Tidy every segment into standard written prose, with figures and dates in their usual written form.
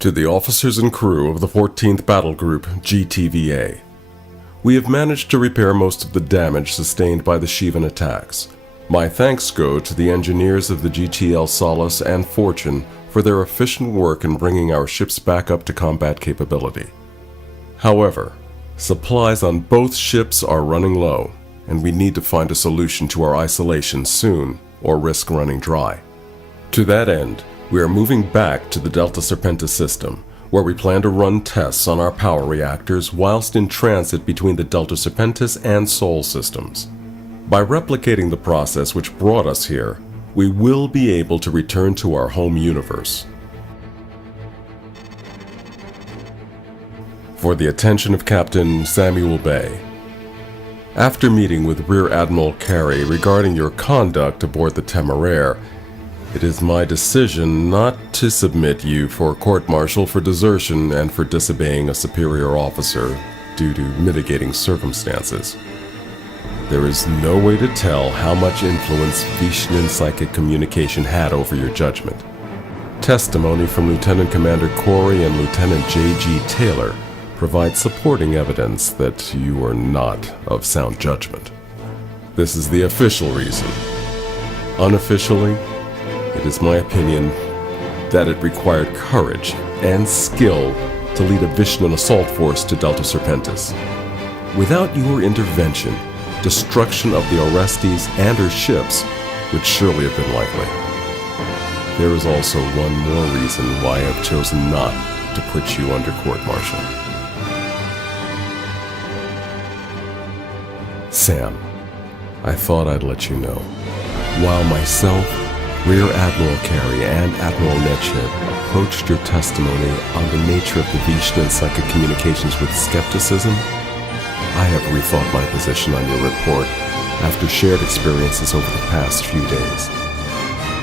To the officers and crew of the 14th Battle Group, GTVA. We have managed to repair most of the damage sustained by the Shivan attacks. My thanks go to the engineers of the GTL Solace and Fortune for their efficient work in bringing our ships back up to combat capability. However, supplies on both ships are running low, and we need to find a solution to our isolation soon, or risk running dry. To that end, we are moving back to the Delta Serpentis system, where we plan to run tests on our power reactors whilst in transit between the Delta Serpentis and Sol systems. By replicating the process which brought us here, we will be able to return to our home universe. For the attention of Captain Samuel Bay. After meeting with Rear Admiral Carey regarding your conduct aboard the Temeraire, it is my decision not to submit you for court-martial for desertion and for disobeying a superior officer due to mitigating circumstances. There is no way to tell how much influence Vishnan psychic communication had over your judgment. Testimony from Lieutenant Commander Corey and Lieutenant J.G. Taylor provides supporting evidence that you are not of sound judgment. This is the official reason. Unofficially, it is my opinion that it required courage and skill to lead a Vishnan assault force to Delta Serpentis. Without your intervention, destruction of the Orestes and her ships would surely have been likely. There is also one more reason why I have chosen not to put you under court-martial. Sam, I thought I'd let you know. While myself, Rear Admiral Carey and Admiral Necheb approached your testimony on the nature of the Vishnan psychic communications with skepticism, I have rethought my position on your report after shared experiences over the past few days.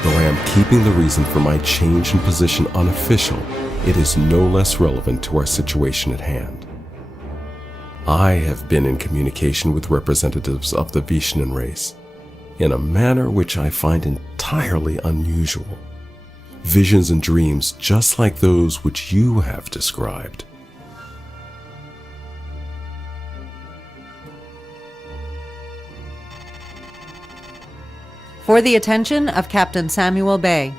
Though I am keeping the reason for my change in position unofficial, it is no less relevant to our situation at hand. I have been in communication with representatives of the Vishnan race in a manner which I find entirely unusual. Visions and dreams just like those which you have described. For the attention of Captain Samuel Bay.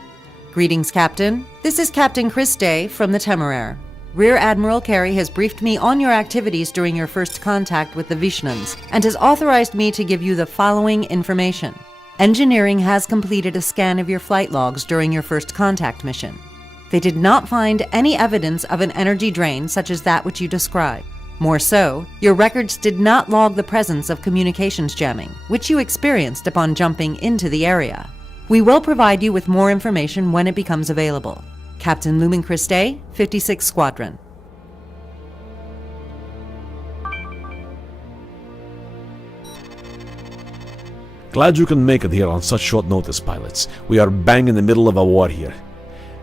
Greetings, Captain. This is Captain Chris Day from the Temeraire. Rear Admiral Carey has briefed me on your activities during your first contact with the Vishnans and has authorized me to give you the following information. Engineering has completed a scan of your flight logs during your first contact mission. They did not find any evidence of an energy drain such as that which you described. More so, your records did not log the presence of communications jamming, which you experienced upon jumping into the area. We will provide you with more information when it becomes available. Captain Lumen Christe, 56 Squadron. Glad you can make it here on such short notice, pilots. We are bang in the middle of a war here.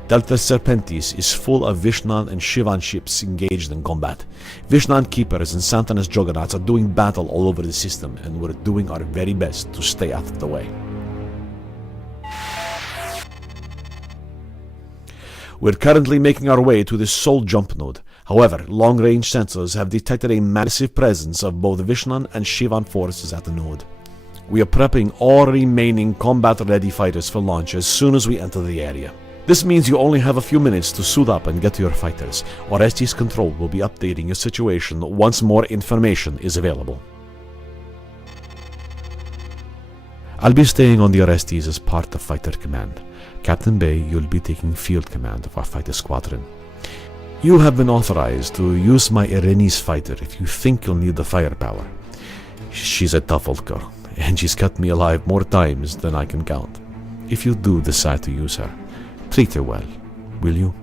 Delta Serpentis is full of Vishnan and Shivan ships engaged in combat. Vishnan Keepers and Santanas Juggernauts are doing battle all over the system, and we're doing our very best to stay out of the way. We're currently making our way to the Sol jump node. However, long-range sensors have detected a massive presence of both Vishnan and Shivan forces at the node. We are prepping all remaining combat-ready fighters for launch as soon as we enter the area. This means you only have a few minutes to suit up and get to your fighters. Orestes Control will be updating your situation once more information is available. I'll be staying on the Orestes as part of Fighter Command. Captain Bay, you'll be taking field command of our fighter squadron. You have been authorized to use my Erenice fighter if you think you'll need the firepower. She's a tough old girl, and she's kept me alive more times than I can count. If you do decide to use her, treat her well, will you?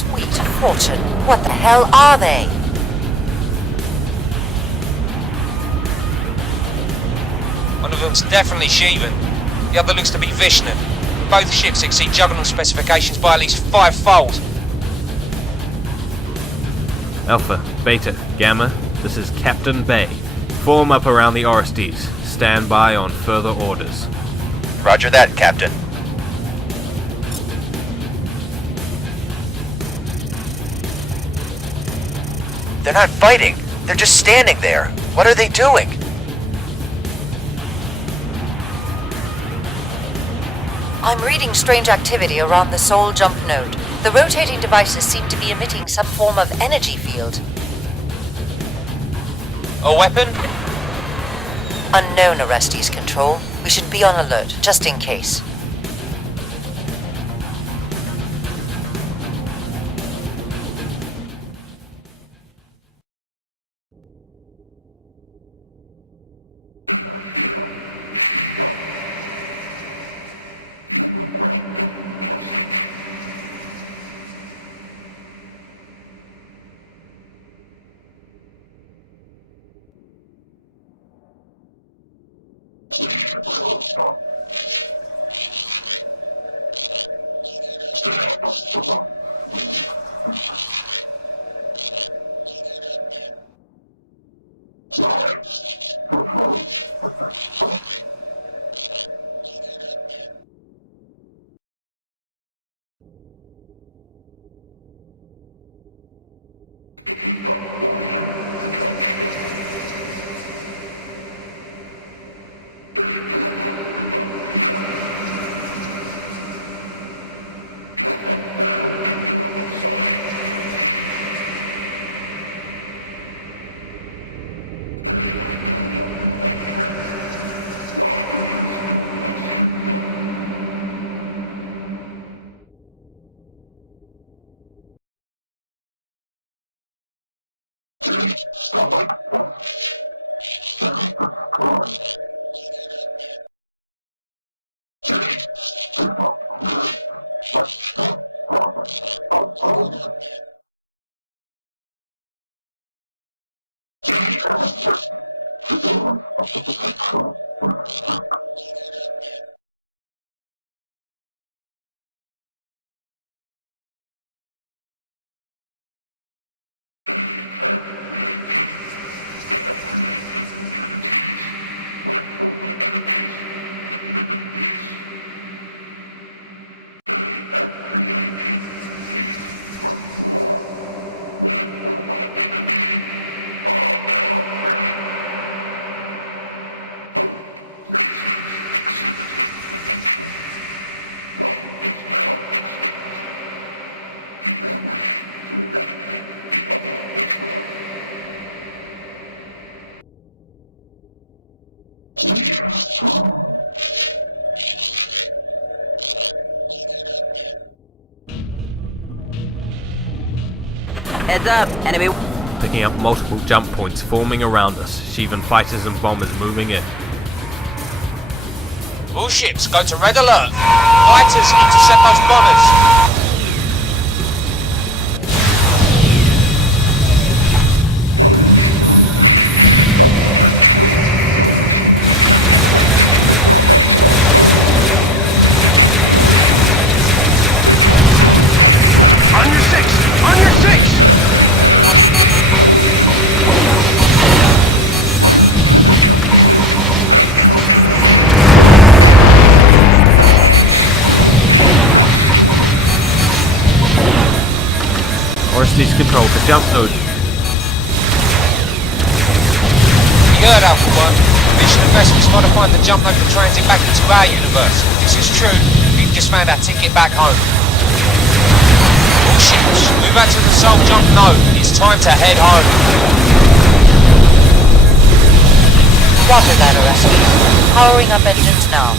Sweet fortune. What the hell are they? One of them's definitely Shivan. The other looks to be Vishnu. Both ships exceed Juggernaut specifications by at least 5-fold. Alpha, Beta, Gamma, this is Captain Bay. Form up around the Orestes. Stand by on further orders. Roger that, Captain. They're not fighting. They're just standing there. What are they doing? I'm reading strange activity around the Soul Jump node. The rotating devices seem to be emitting some form of energy field. A weapon? Unknown, Orestes Control. We should be on alert, just in case. Heads up, enemy. Picking up multiple jump points forming around us. Shivan fighters and bombers moving in. All ships go to red alert. Fighters intercept those bombers. Orestes control to jump node. You heard Alpha 1. Mission investment's got to find the jump node for transit back into our universe. If this is true, we've just found our ticket back home. All ships, move out to the Soul Jump node. It's time to head home. Roger that, Orestes. Powering up engines now.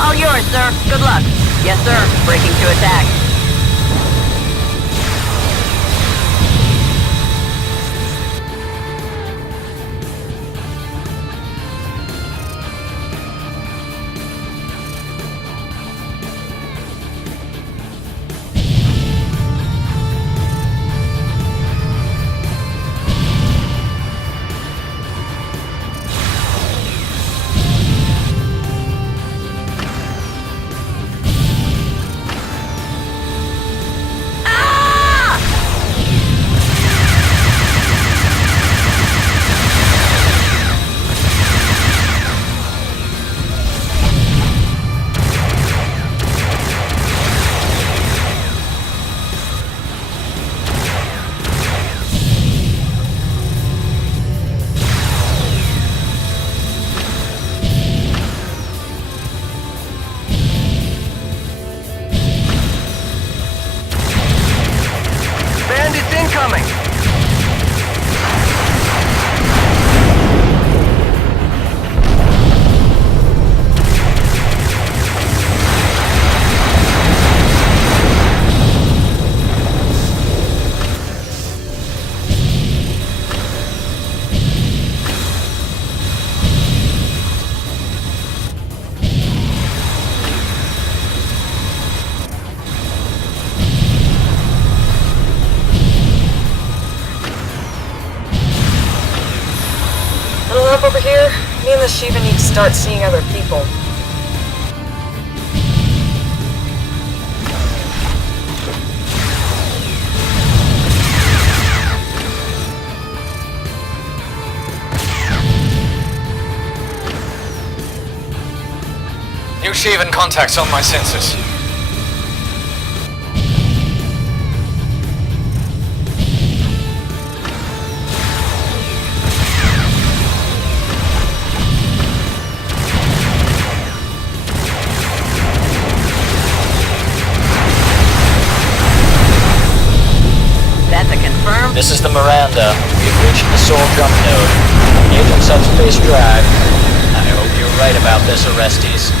All yours, sir. Good luck. Yes, sir. Breaking to attack. Shiva needs to start seeing other people. New Shivan contacts on my sensors. That's a confirm. This is the Miranda. We've reached the Soul Jump node. Engaging subspace drive. I hope you're right about this, Orestes.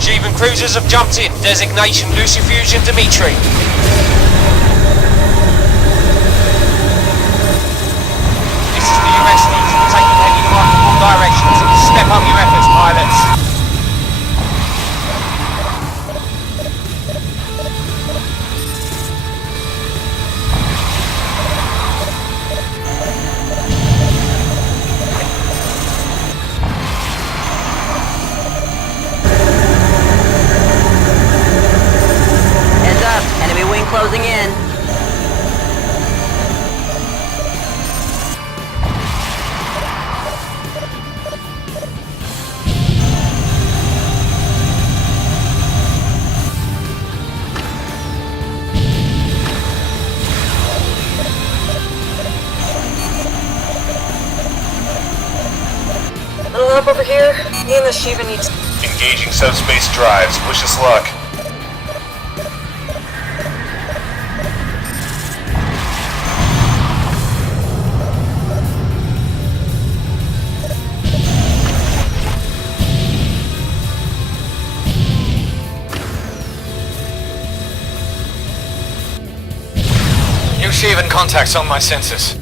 Shivan cruisers have jumped in. Designation Lucifusion Dimitri. This is the US Navy. Taking heavy fire from all directions. Step up your efforts, pilots. Closing in. Little help over here. Me and the Shiva needs. Engaging subspace drives. Wish us luck. Shivan contacts on my sensors.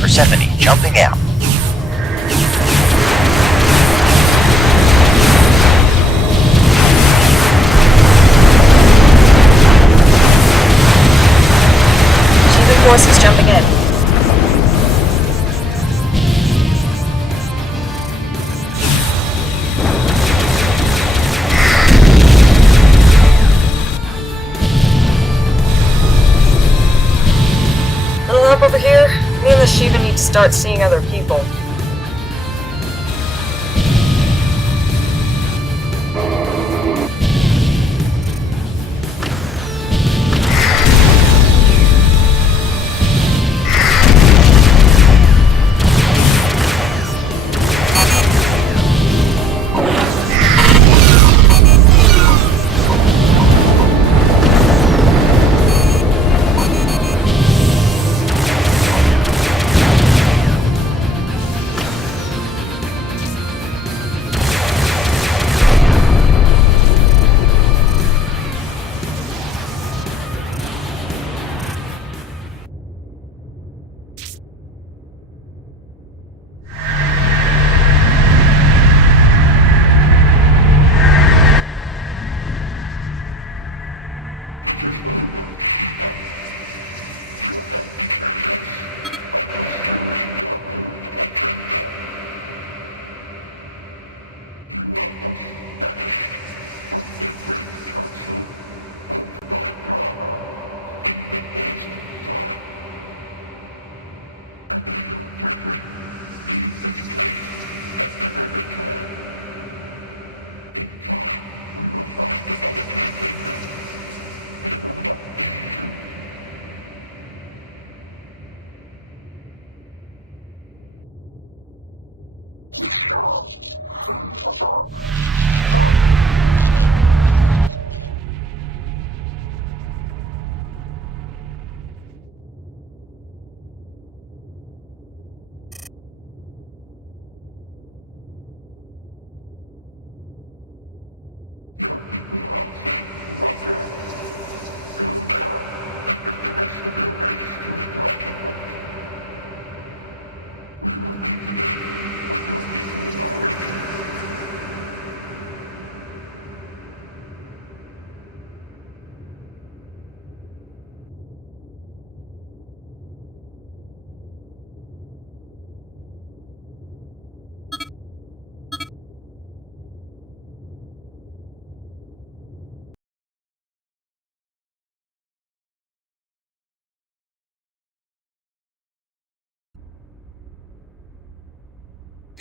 Persephone jumping out. Forces jumping in. Little help over here. Me and the Shiva need to start seeing other people.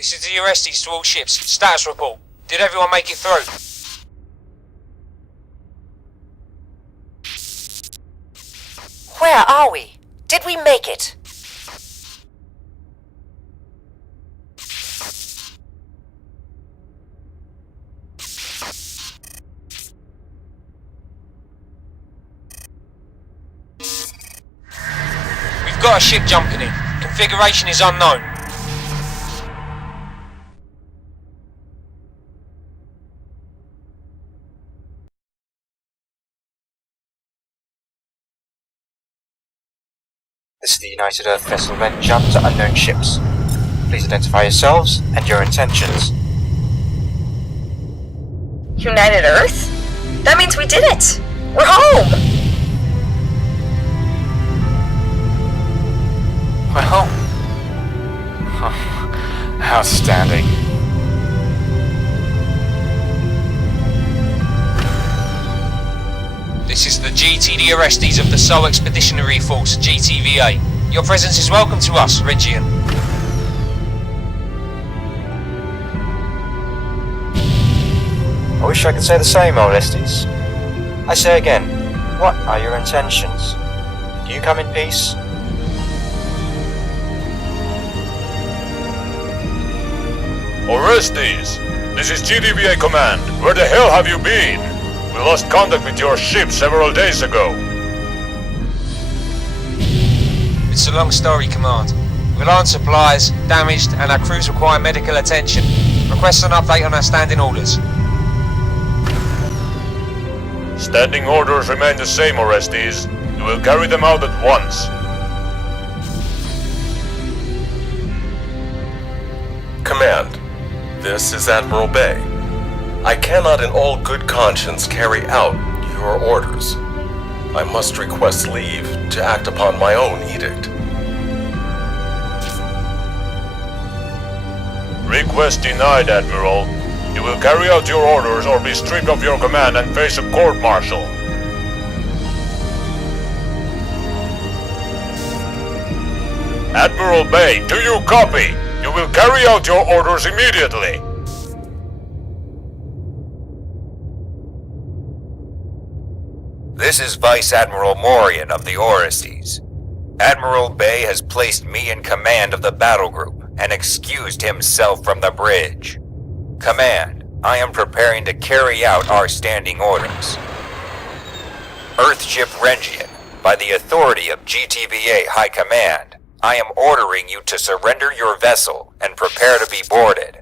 This is the Orestes to all ships. Status report. Did everyone make it through? Where are we? Did we make it? We've got a ship jumping in. Configuration is unknown. This is the United Earth vessel then jump to unknown ships. Please identify yourselves and your intentions. United Earth? That means we did it! We're home! Well, outstanding. This is the GTD Orestes of the Sol Expeditionary Force, GTVA. Your presence is welcome to us, Regian. I wish I could say the same, Orestes. I say again, what are your intentions? Do you come in peace? Orestes, this is GTVA Command. Where the hell have you been? We lost contact with your ship several days ago. It's a long story, Command. We're low on supplies, damaged, and our crews require medical attention. Request an update on our standing orders. Standing orders remain the same, Orestes. You will carry them out at once. Command, this is Admiral Bay. I cannot in all good conscience carry out your orders. I must request leave to act upon my own edict. Request denied, Admiral. You will carry out your orders or be stripped of your command and face a court-martial. Admiral Bay, do you copy? You will carry out your orders immediately. This is Vice Admiral Morian of the Orestes. Admiral Bay has placed me in command of the battle group and excused himself from the bridge. Command, I am preparing to carry out our standing orders. Earthship Rengian, by the authority of GTVA High Command, I am ordering you to surrender your vessel and prepare to be boarded.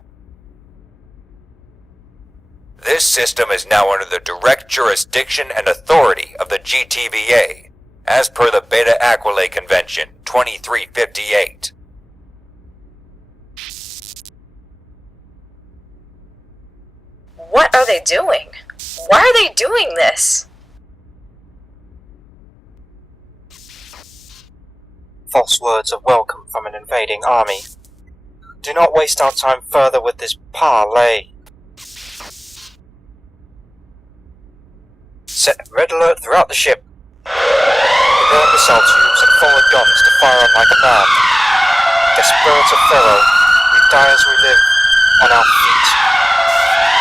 This system is now under the direct jurisdiction and authority of the GTVA, as per the Beta Aquila Convention 2358. What are they doing? Why are they doing this? False words of welcome from an invading army. Do not waste our time further with this parley. Set red alert throughout the ship. Prepare missile tubes and forward guns to fire on my command. Desperate of Pharaoh, we die as we live, on our feet.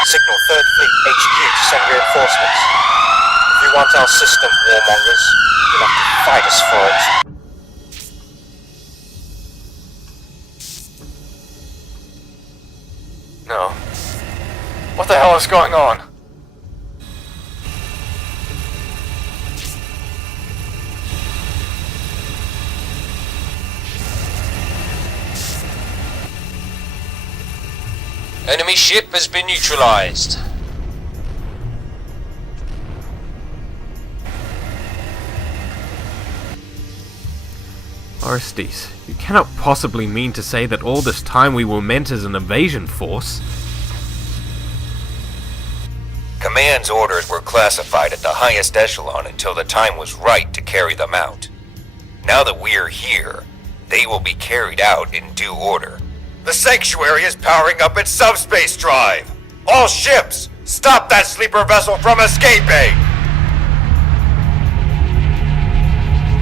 Signal 3rd Fleet HQ to send reinforcements. If you want our system, warmongers, you'll have to fight us for it. No. What the hell is going on? Enemy ship has been neutralized. Orestes, you cannot possibly mean to say that all this time we were meant as an invasion force. Command's orders were classified at the highest echelon until the time was right to carry them out. Now that we're here, they will be carried out in due order. The Sanctuary is powering up its subspace drive! All ships, stop that sleeper vessel from escaping!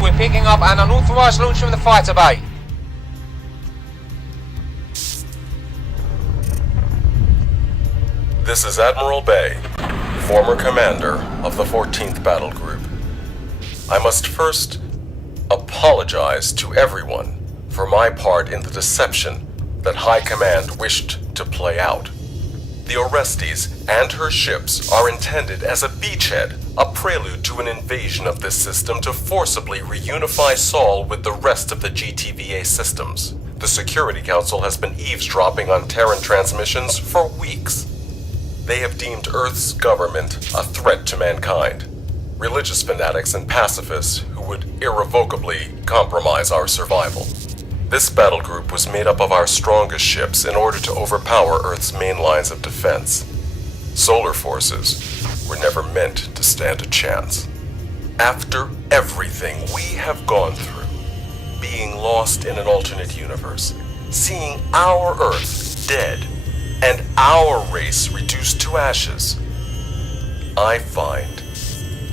We're picking up an unauthorized launch from the fighter bay. This is Admiral Bay, former commander of the 14th Battle Group. I must first apologize to everyone for my part in the deception that High Command wished to play out. The Orestes and her ships are intended as a beachhead, a prelude to an invasion of this system to forcibly reunify Sol with the rest of the GTVA systems. The Security Council has been eavesdropping on Terran transmissions for weeks. They have deemed Earth's government a threat to mankind. Religious fanatics and pacifists who would irrevocably compromise our survival. This battle group was made up of our strongest ships in order to overpower Earth's main lines of defense. Solar forces were never meant to stand a chance. After everything we have gone through, being lost in an alternate universe, seeing our Earth dead, and our race reduced to ashes, I find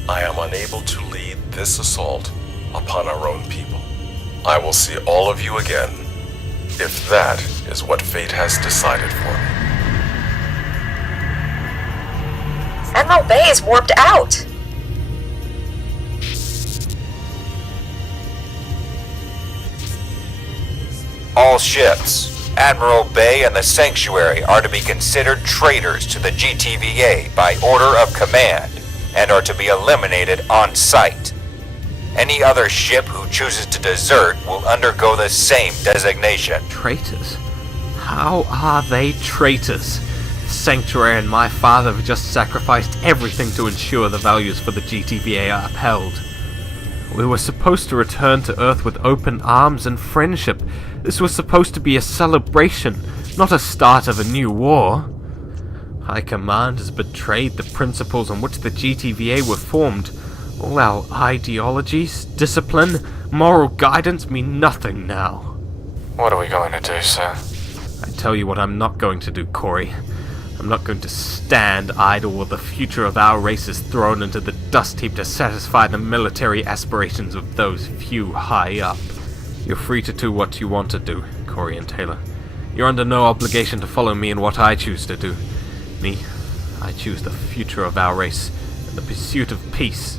I am unable to lead this assault upon our own people. I will see all of you again, if that is what fate has decided for me. Admiral Bay is warped out. All ships, Admiral Bay and the Sanctuary are to be considered traitors to the GTVA by order of command and are to be eliminated on sight. Any other ship who chooses to desert will undergo the same designation. Traitors? How are they traitors? Sanctuary and my father have just sacrificed everything to ensure the values for the GTVA are upheld. We were supposed to return to Earth with open arms and friendship. This was supposed to be a celebration, not a start of a new war. High Command has betrayed the principles on which the GTVA were formed. All our ideologies, discipline, moral guidance mean nothing now. What are we going to do, sir? I tell you what I'm not going to do, Corey. I'm not going to stand idle while the future of our race is thrown into the dust heap to satisfy the military aspirations of those few high up. You're free to do what you want to do, Corey and Taylor. You're under no obligation to follow me in what I choose to do. I choose the future of our race and the pursuit of peace.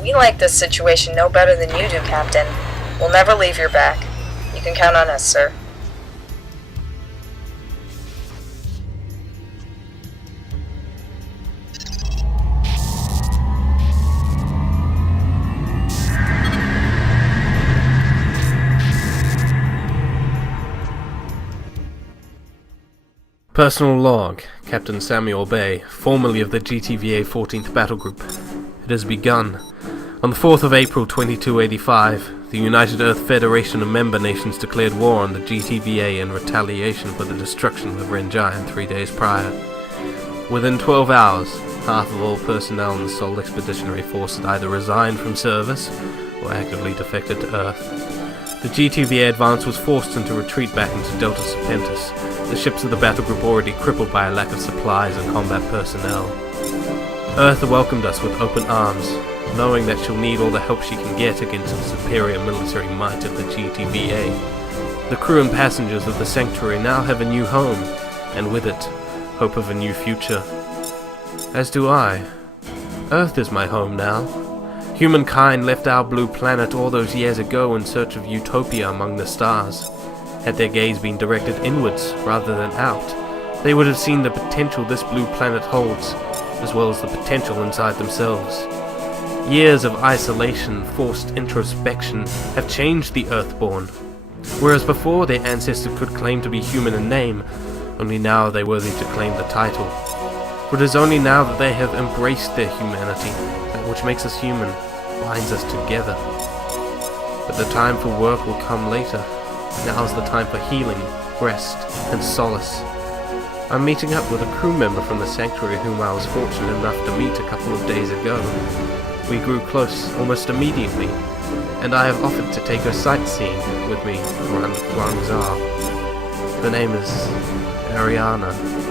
We like this situation no better than you do, Captain. We'll never leave your back. You can count on us, sir. Personal log, Captain Samuel Bay, formerly of the GTVA 14th Battle Group. It has begun. On the 4th of April 2285, the United Earth Federation of member nations declared war on the GTVA in retaliation for the destruction of Rengian 3 days prior. Within 12 hours, half of all personnel in the Sol Expeditionary Force had either resigned from service or actively defected to Earth. The GTVA advance was forced into retreat back into Delta Serpentis, the ships of the battle group already crippled by a lack of supplies and combat personnel. Earth welcomed us with open arms, knowing that she'll need all the help she can get against the superior military might of the GTVA. The crew and passengers of the Sanctuary now have a new home, and with it, hope of a new future. As do I. Earth is my home now. Humankind left our blue planet all those years ago in search of utopia among the stars. Had their gaze been directed inwards rather than out, they would have seen the potential this blue planet holds, as well as the potential inside themselves. Years of isolation, forced introspection, have changed the Earthborn. Whereas before their ancestors could claim to be human in name, only now are they worthy to claim the title. For it is only now that they have embraced their humanity, that which makes us human, binds us together. But the time for work will come later. Now is the time for healing, rest, and solace. I'm meeting up with a crew member from the sanctuary whom I was fortunate enough to meet a couple of days ago. We grew close almost immediately, and I have offered to take her sightseeing with me around Guangzhou. Her name is Ariana.